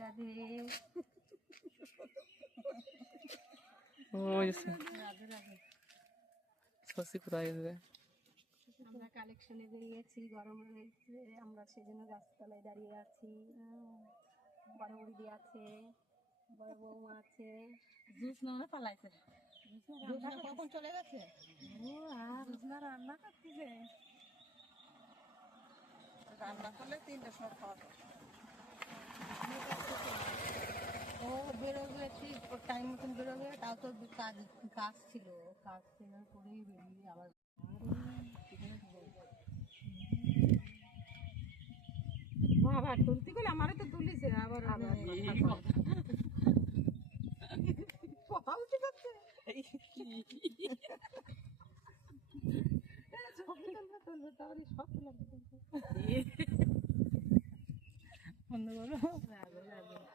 রাধে রাধে। রাধে রাধে। শশী কোথায় গেছে? আমরা কালেকশনে বেরিয়েছি, গরম রয়েছে, আমরা সেজন্য গাছতলায় দাঁড়িয়ে আছি। বড় বৌদি আছে, বড় বৌমা আছে। জুস না পালাইছে, কখন চলে গেছে? রান্না করতেছে। রান্না করলে 3টার সময় খাওয়া যাবে। ও বেরোবে ঠিক টাইম মতন বেরোবে, তাও তো কাজ ছিল, কাজ শেষ করেই বেরিয়ে আবার বাবা তুলতে গেলে আমারও তো তুলিছে আবার কথা উঠে যাচ্ছে। বন্ধ করো।